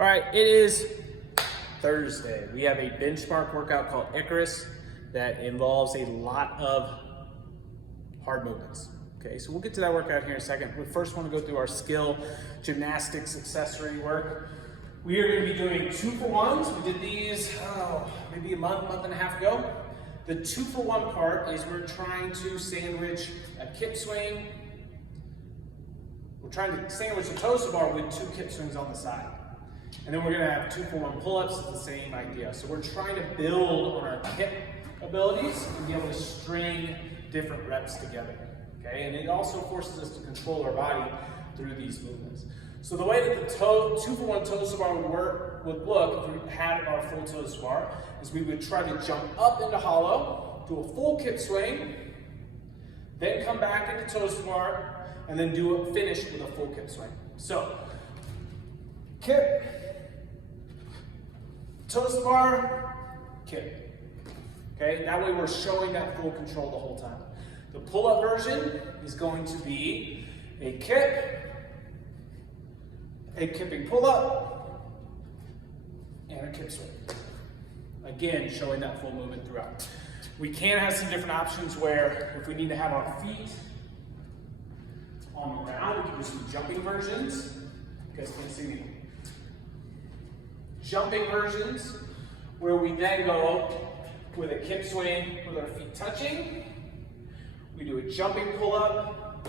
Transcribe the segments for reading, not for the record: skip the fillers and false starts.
All right, it is Thursday. We have a benchmark workout called Icarus that involves a lot of hard movements. Okay, so we'll get to that workout here in a second. We first want to go through our skill gymnastics accessory work. We are going to be doing 2-for-1s. We did these maybe a month and a half ago. The 2-for-1 part is we're trying to sandwich a kip swing. We're trying to sandwich a toes bar with 2 kip swings on the side. And then we're going to have 2-for-1 pull-ups. It's the same idea. So we're trying to build on our kip abilities and be able to string different reps together. Okay, and it also forces us to control our body through these movements. So the way that the 2-for-1 toes bar would look if we had our full toes bar is we would try to jump up into hollow, do a full kip swing, then come back into toes bar, and then do a finish with a full kip swing. So kip, toes bar, kip. Okay, that way we're showing that full control the whole time. The pull-up version is going to be a kip, a kipping pull-up, and a kip swing. Again, showing that full movement throughout. We can have some different options where if we need to have our feet on the ground, we can do some jumping versions. You guys can see me. Jumping versions where we then go with a kip swing with our feet touching. We do a jumping pull-up,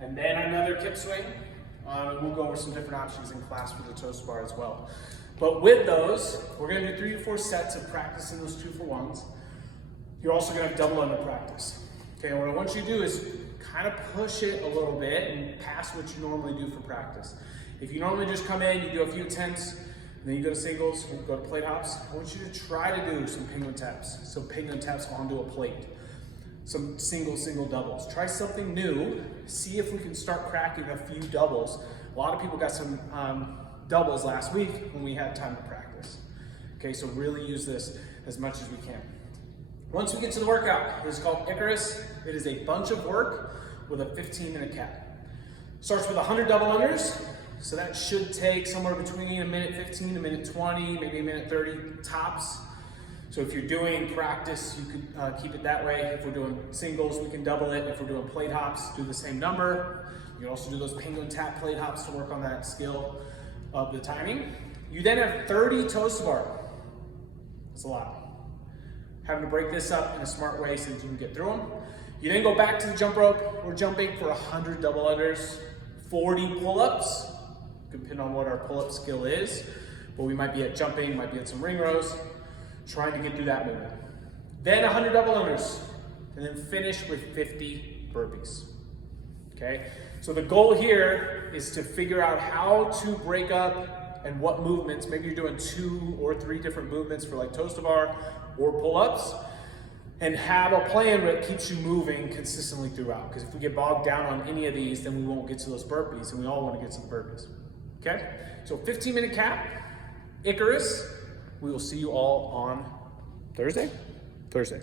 and then another kip swing. We'll go over some different options in class for the toes bar as well. But with those, we're going to do 3 to 4 sets of practicing those 2-for-1s. You're also going to have double under practice. Okay, and what I want you to do is kind of push it a little bit and pass what you normally do for practice. If you normally just come in, you do a few attempts, and then you go to singles, or go to plate hops, I want you to try to do some penguin taps. So penguin taps onto a plate. Some single doubles. Try something new. See if we can start cracking a few doubles. A lot of people got some doubles last week when we had time to practice. Okay, so really use this as much as we can. Once we get to the workout, it is called Icarus. It is a bunch of work with a 15-minute cap. Starts with 100 double unders. So that should take somewhere between a minute 15, a minute 20, maybe a minute 30 tops. So if you're doing practice, you could keep it that way. If we're doing singles, we can double it. If we're doing plate hops, do the same number. You can also do those penguin tap plate hops to work on that skill of the timing. You then have 30 toes to bar. That's a lot. Having to break this up in a smart way so that you can get through them. You then go back to the jump rope. We're jumping for 100 double unders, 40 pull-ups, depending on what our pull-up skill is. But we might be at jumping, might be at some ring rows. Trying to get through that movement. Then 100 double unders, and then finish with 50 burpees. Okay? So the goal here is to figure out how to break up and what movements. Maybe you're doing 2 or 3 different movements for like toes to bar or pull-ups, and have a plan that keeps you moving consistently throughout. Because if we get bogged down on any of these, then we won't get to those burpees, and we all want to get some burpees. Okay? So 15-minute cap, Icarus. We will see you all on Thursday? Thursday.